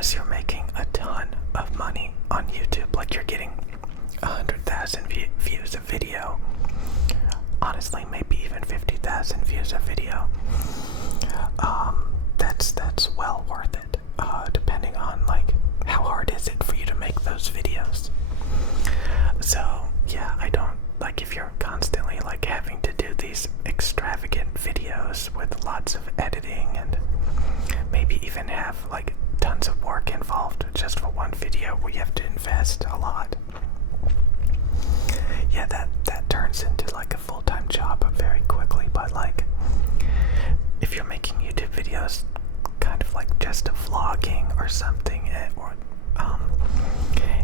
unless you're making a ton of money on YouTube, like you're getting 100,000 views a video, honestly maybe even 50,000 views a video, that's well worth it, depending on like how hard is it for you to make those videos. So yeah, I don't like if you're constantly like having to do these extravagant videos with lots of editing and maybe even have like tons of work involved just for one video where you have to invest a lot. Yeah, that turns into like a full-time job very quickly. But like if you're making YouTube videos kind of like just vlogging or something,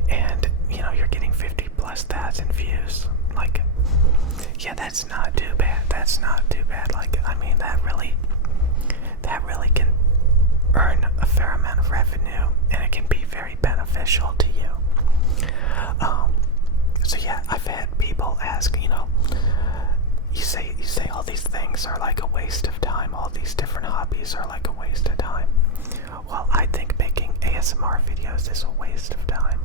and you know you're getting 50,000+ views, like yeah, that's not too bad. That's not too bad. Like I mean that really can earn a fair amount of revenue, and it can be very beneficial to you. So yeah, I've had people ask, you know, you say all these things are like a waste of time, all these different hobbies are like a waste of time. Well, I think making ASMR videos is a waste of time.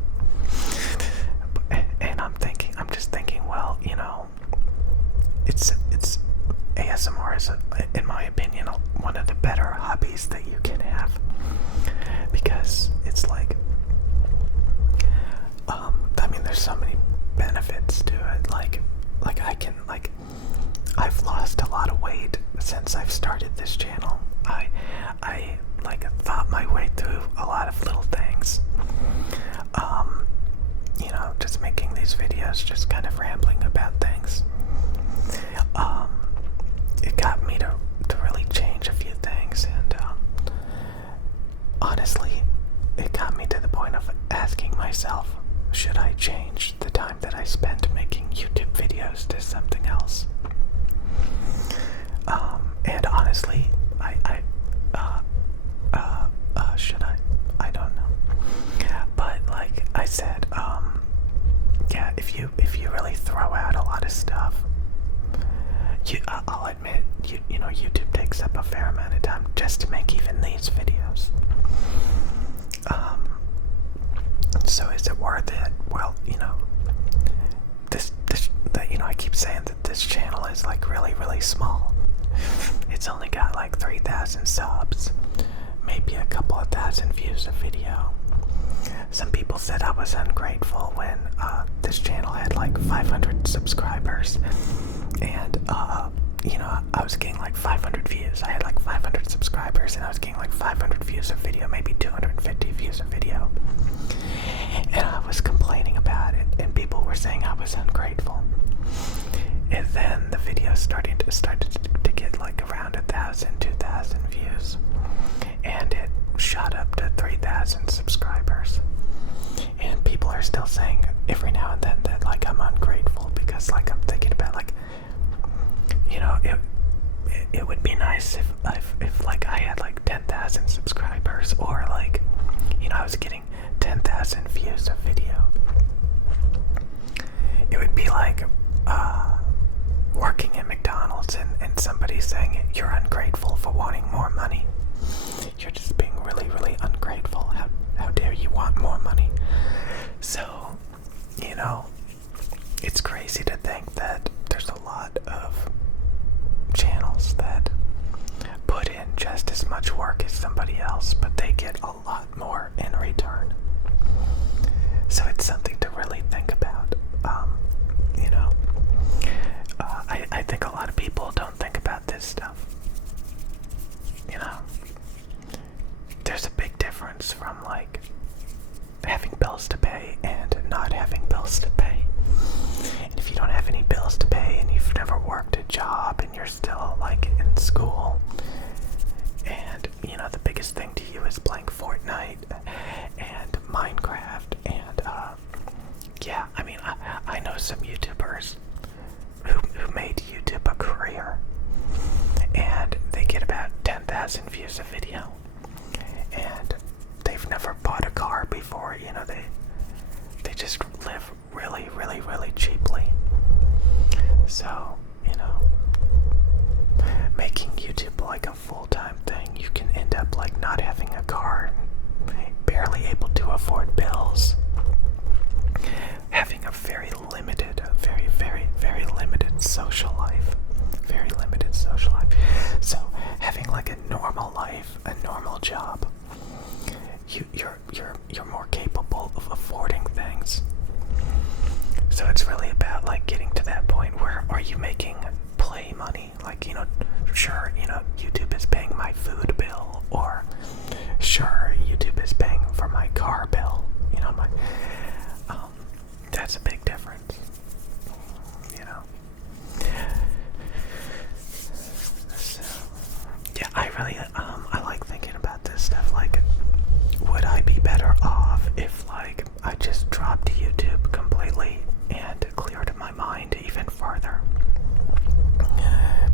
And I'm just thinking, well, you know, it's ASMR is, in my opinion, one of the better hobbies that you can have, because it's like, I mean, there's so many benefits to it. Like I've lost a lot of weight since I've started this channel. I like thought my way through a lot of little things. You know, just making these videos, just kind of rambling about things. It got me to really change a few things, and honestly, it got me to the point of asking myself, should I change the time that I spend making YouTube videos to something else? And honestly, should I? I don't know. But like I said, yeah, if you really throw out a lot of stuff, I'll admit, you know, YouTube takes up a fair amount of time just to make even these videos. So is it worth it? Well, you know, you know, I keep saying that this channel is like really, really small. It's only got like 3,000 subs, maybe a couple of thousand views a video. Some people said I was ungrateful when this channel had like 500 subscribers, and you know, I was getting like 500 views. I had like 500 subscribers, and I was getting like 500 views a video, maybe 250 views a video. And I was complaining about it, and people were saying I was ungrateful. And then the video started to get like around 1,000, 2,000 views, and it shot up to 3,000 subscribers. And people are still saying every now and then that like I'm ungrateful, because like I'm thinking about like, you know, it would be nice if like I had like 10,000 subscribers, or like, you know, I was getting 10,000 views a video. It would be like working at McDonald's and somebody saying you're ungrateful for wanting more money. You're just being really, really ungrateful. How dare you want more money? So, you know, it's crazy to think that there's a lot of channels that put in just as much work as somebody else, but they get a lot more in return. So it's something to really think about. You know, I think a lot of people don't think about this stuff. You know, there's a big difference from like having bills to pay and not having bills to pay. And if you don't have any bills to pay, and you've never worked a job, and you're still like in school, and you know the biggest thing to you is playing Fortnite and Minecraft, and yeah, I mean, I know some YouTubers who made YouTube a career, and they get about 10,000 views a video, and they've never bought a car before. You know, they just live really, really, really cheaply. So, you know, making YouTube like a full-time thing, you can end up like not having a car, barely able to afford bills, having a very limited, very limited social life. Very limited social life. So having like a normal life, a normal job, you're more capable of affording things. So it's really about like getting to that point where are you making play money? Like, sure, YouTube is paying my food bill, or sure, YouTube is paying for my car bill. That's a big difference. So, yeah, I really, I like thinking about this stuff. Like, would I be better off if, like, I just dropped YouTube completely and cleared my mind even further?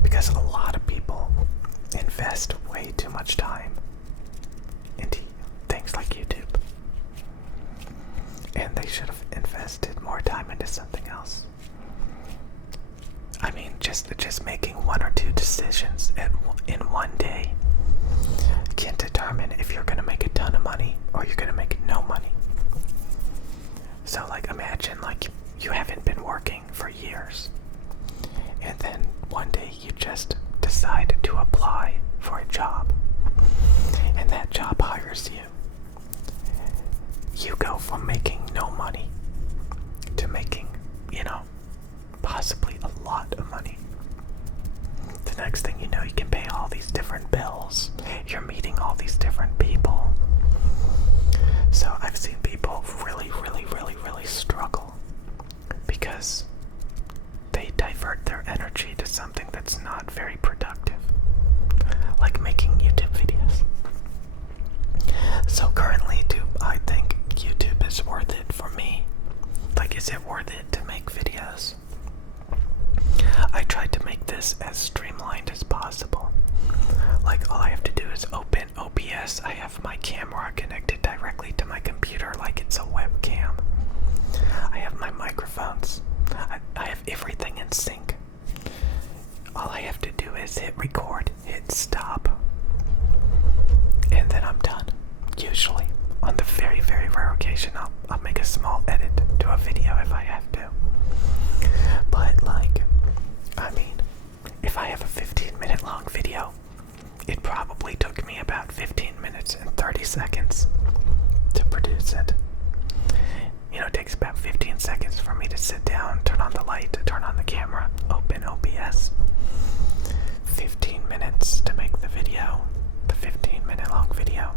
Because a lot of people invest way too much time into things like YouTube. And they should have invested more time into something else. I mean, just making one or two decisions in one day can determine if you're going to make a ton of money or you're going to make no money. So, like, imagine, like, you haven't been working for years, and then one day you just decide to apply for a job, and that job hires you. You go from making no money to making, possibly a lot of money. The next thing you know, you can pay all these different bills. You're meeting all these different people. So I've seen people really struggle because they divert their energy to something that's not very productive, like making YouTube videos. So currently, do I think YouTube is worth it for me? Like, is it worth it to make videos? I tried to make this as streamlined as possible. Like, all I have to do is open OBS. I have my camera connected directly to my computer like it's a webcam. I have my microphones. I have everything in sync. All I have to do is hit record, hit stop, and then I'm done. Usually, on the very rare occasion, I'll make a small edit to a video if I have to. But, like, I mean, if I have a 15-minute long video, it probably took me about 15 minutes and 30 seconds to produce it. It takes about 15 seconds for me to sit down, turn on the light, turn on the camera, open OBS. 15 minutes to make the video, the 15-minute long video.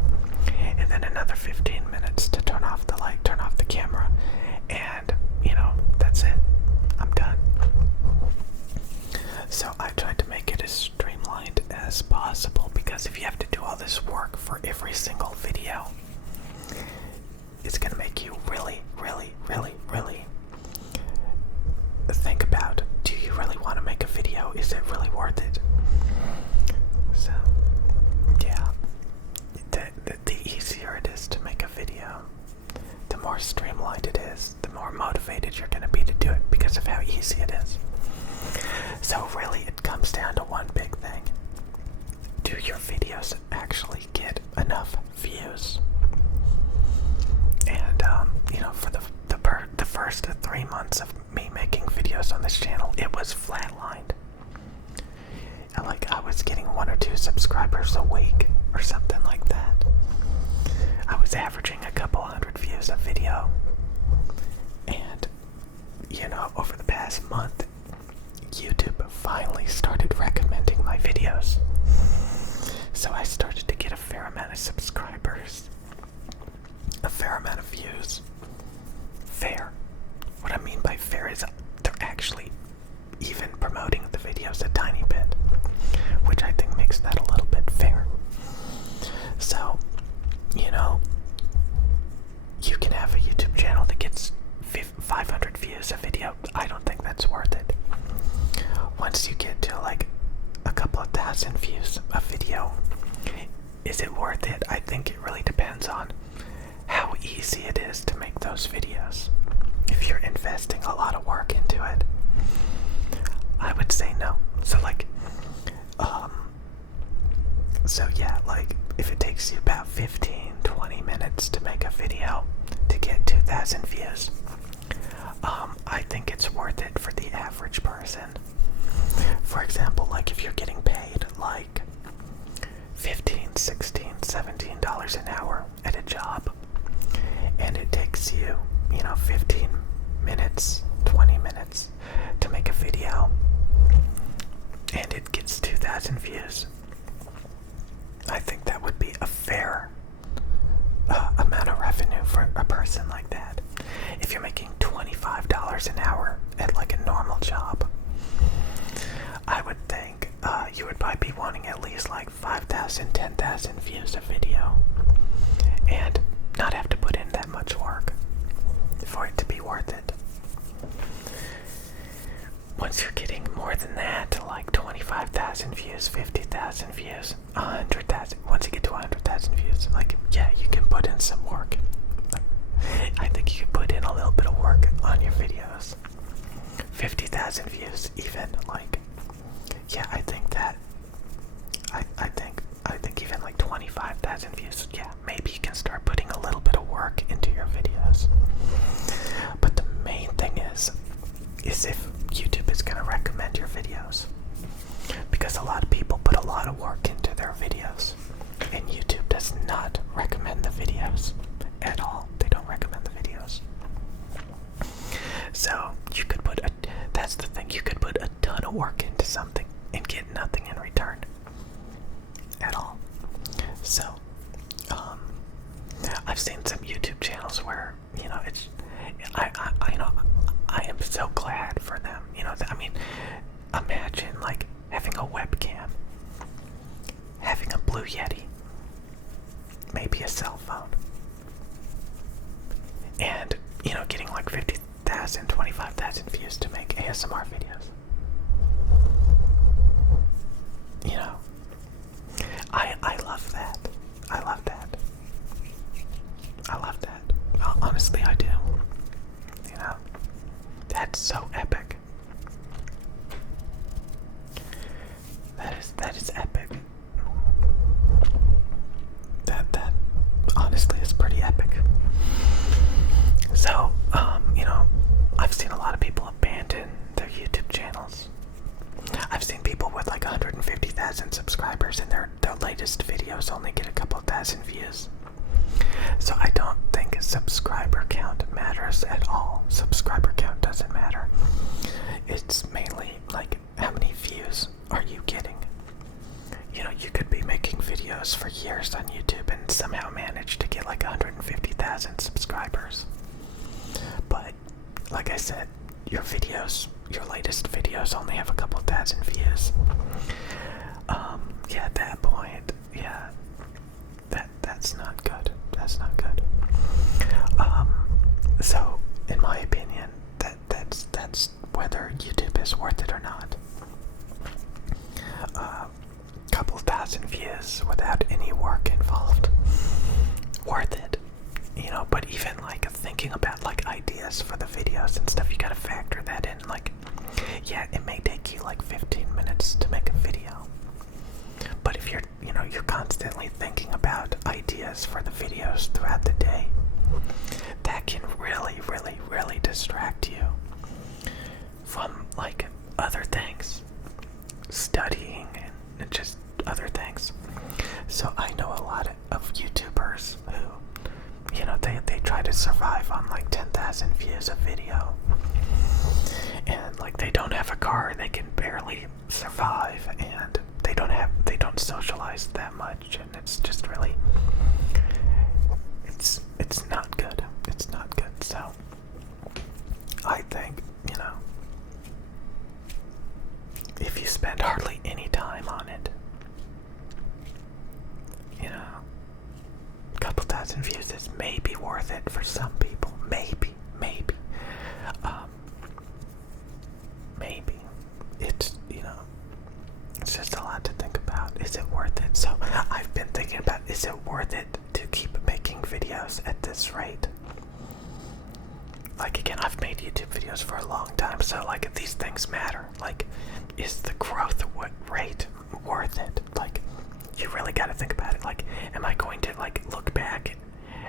And then another 15 minutes to turn off the light, turn off the camera, and, that's it. I'm done. So I tried to make it as streamlined as possible, because if you have to do all this work for every single video, it's going to make you really think about, do you really want to make a video? Is it really worth it? So, yeah. The easier it is to make a video, the more streamlined it is, the more motivated you're going to be to do it because of how easy it is. So really, it comes down to one big thing. Do your videos actually get enough views? And, for the first 3 months of me making videos on this channel, it was flatlined. I was getting 1 or 2 subscribers a week or something like that. I was averaging a couple hundred views a video. And, over the past month, YouTube finally started recommending my videos. So I started to get a fair amount of subscribers, a fair amount of views. Fair. What I mean by fair is they're actually even promoting the videos a tiny bit, which I think makes that a little bit fair. So, you can have a YouTube channel that gets 500 views a video. I don't think that's worth it. Once you get to like a couple of thousand views a video, is it worth it? I think it really depends on how easy it is to make those videos. If you're investing a lot of work into it, I would say no. So yeah, like if it takes you about 15-20 minutes to make a $25 an hour at a job, and it takes you, 15 minutes, 20 minutes to make a video, and it gets 2,000 views, I think that would be a fair amount of revenue for a person like that. If you're making $25 an hour at like a normal job, I would think you would probably be wanting at least like 5,000, 10,000 views a video, and not have to put in that much work for it to be worth it. Once you're getting more than that, like 25,000 views, 50,000 views, 100,000, once you get to 100,000 views, like, yeah, you can put in some work. I think you can put in a little bit of work on your videos. 50,000 views, even, like, yeah, I think that, I think even like 25,000 views, yeah, maybe you can start putting a little bit of work into your videos. But the main thing is if YouTube is going to recommend your videos, because a lot of people put a lot of work into their videos, and YouTube does not recommend the videos at all. They don't recommend the videos. So you could put that's the thing, you could put a ton of work into something and get nothing in return at all. So I've seen some YouTube channels where, it's, I am so glad for them. I mean, imagine like having a webcam, having a Blue Yeti, maybe a cell phone, and, getting like 50,000, 25,000 views to make ASMR videos. I love that. I love that. I love that. Honestly, I do. That's so epic. That is epic. That honestly is pretty epic. So, I've seen a lot of people abandon their YouTube channels. I've seen people with like 150,000 subscribers and their latest videos only get a couple thousand views. So I don't think subscriber count matters at all. Subscriber count doesn't matter. It's mainly like how many views are you getting. You could be making videos for years on YouTube and somehow manage to get like 150,000 subscribers. But like I said, your latest videos only have a couple thousand views. Yeah, at that point, yeah, that's not good. That's not good. So in my opinion, that's whether YouTube is worth it or not. Couple thousand views without any work involved, worth it. But even like thinking about like ideas for the videos and stuff, you gotta factor that in. Like, yeah, it may take you like 15 minutes to make a video, but if you're constantly thinking about ideas for the videos throughout the day, that can really, really, really distract you from like other things, studying and just other things. So I know a lot of YouTubers who, they try to survive on like 10,000 views a video, and like they don't have a car, they can barely survive, and they don't socialize that much, and it's just really, it's not good. It's not good. So I think, if you spend hardly any time on it, a couple thousand views is maybe worth it for some people. Maybe. Maybe. It's, it's just a lot to think about. Is it worth it? So I've been thinking about, is it worth it to keep making videos at this rate? Like, again, I've made YouTube videos for a long time, so like if these things matter, like, is the growth rate worth it? Like, you really got to think about it. Like, am I going to like look back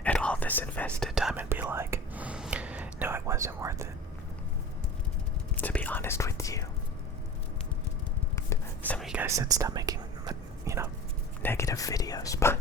at all this invested time and be like, no, it wasn't worth it? To be honest with you, some of you guys said stop making, negative videos, but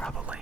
probably.